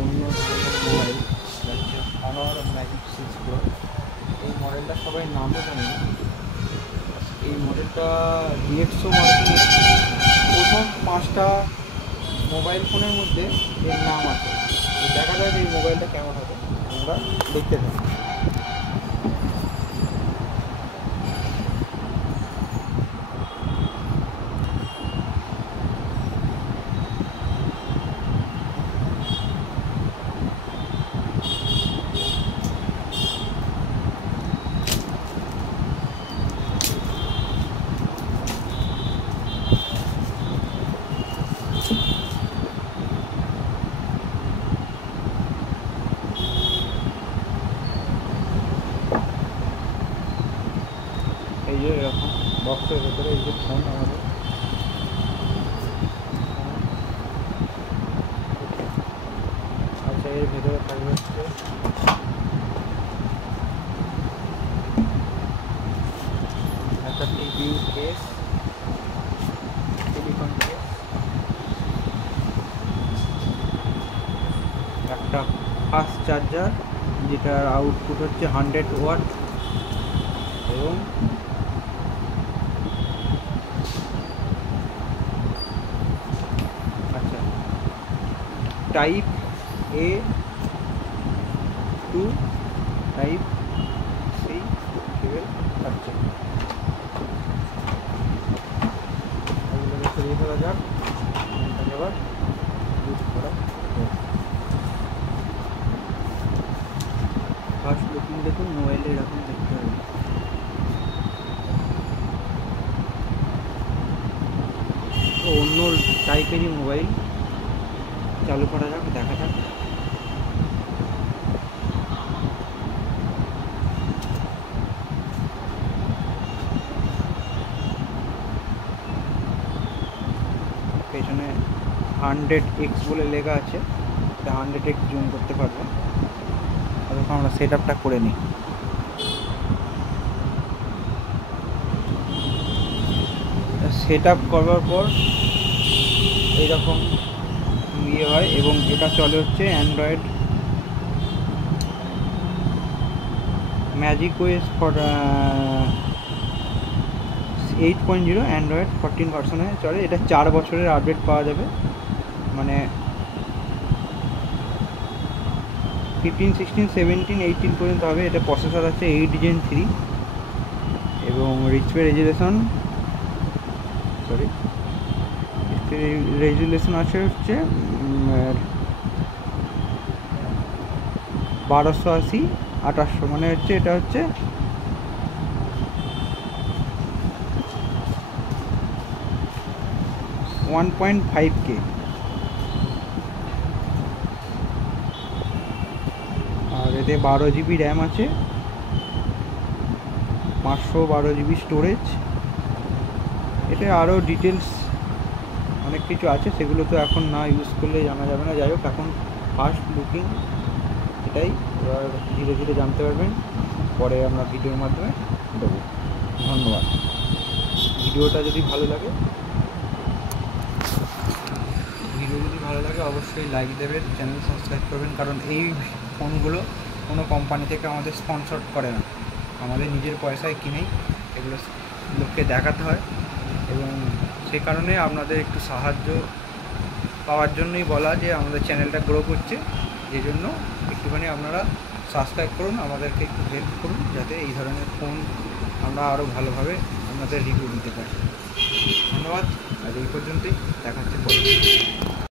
অন্য ধরনের মোবাইল যাচ্ছে Honor Magic 6 Pro। এই মডেলটা সবাই নামও জানে না। এই মডেলটা ডিএক্সও মার্কেটে প্রথম 5টা মোবাইল ফোনের মধ্যে এর নাম আছে। দেখা যায় যে এই মোবাইলটা কেমন হবে, আমরা দেখতে থাকি। এই যে এরকম বক্সের ভেতরে এই যে ফোন আমাদের, আচ্ছা এর ভেতরে থাকবে হচ্ছে একটা টিভি কেস, টেলিফোন কেস, একটা ফাস্ট চার্জার যেটার আউটপুট হচ্ছে 100 ওয়াট, এবং আচ্ছা type A to type C cable থাকছে। এগুলোকে সরিয়ে ফেলা যাক, এবার ইউজ করা ফার্স্ট লুকিং দেখুন, মোবাইলে এরকম দেখতে হবে। অন্য টাইপেরই মোবাইল, চালু করা যাক, দেখা যাক। পেছনে 100x বলে লেখা আছে, 100x জুম করতে পারবে। তখন আমরা সেট আপটা করে নিই। সেট আপ করার পর এইরকম ইয়ে হয়, এবং এটা চলে হচ্ছে অ্যান্ড্রয়েড ম্যাজিক ওএস 8.0 অ্যান্ড্রয়েড 14 ভার্সনে চলে। এটা 4 বছরের আপডেট পাওয়া যাবে, মানে 15, 16, 17, 18 পর্যন্ত হবে। এটা প্রসেসর আছে 8 Gen 3 এবং ডিসপ্লে রেজুলেশন আছে হচ্ছে 1280x800, মানে হচ্ছে এটা হচ্ছে 1.5K। আর এতে 12 GB র্যাম আছে, 512 GB স্টোরেজ। এটা আরও ডিটেলস অনেক কিছু আছে, সেগুলো তো এখন না ইউজ করলে জানা যাবে না। যাই হোক, এখন ফার্স্ট লুকিং এটাই, এবার ধীরে ধীরে জানতে পারবেন, পরে আমরা ভিডিওর মাধ্যমে দেবো। ধন্যবাদ। ভিডিওটা যদি ভালো লাগে অবশ্যই লাইক দেবেন, চ্যানেল সাবস্ক্রাইব করবেন, কারণ এই ফোনগুলো কোনো কোম্পানি থেকে আমাদের স্পন্সর করে না, আমাদের নিজের পয়সায় কিনেই এগুলো লোককে দেখাতে হয়, এবং সে কারণে আপনাদের একটু সাহায্য পাওয়ার জন্যই বলা যে আমাদের চ্যানেলটা গ্রো করছে, যে জন্য একটুখানি আপনারা সাবস্ক্রাইব করুন, আমাদেরকে একটু হেল্প করুন, যাতে এই ধরনের ফোন আমরা আরও ভালোভাবে আপনাদের রিভিউ দিতে পারি। ধন্যবাদ, আর এই পর্যন্তই, দেখা হচ্ছে পরে।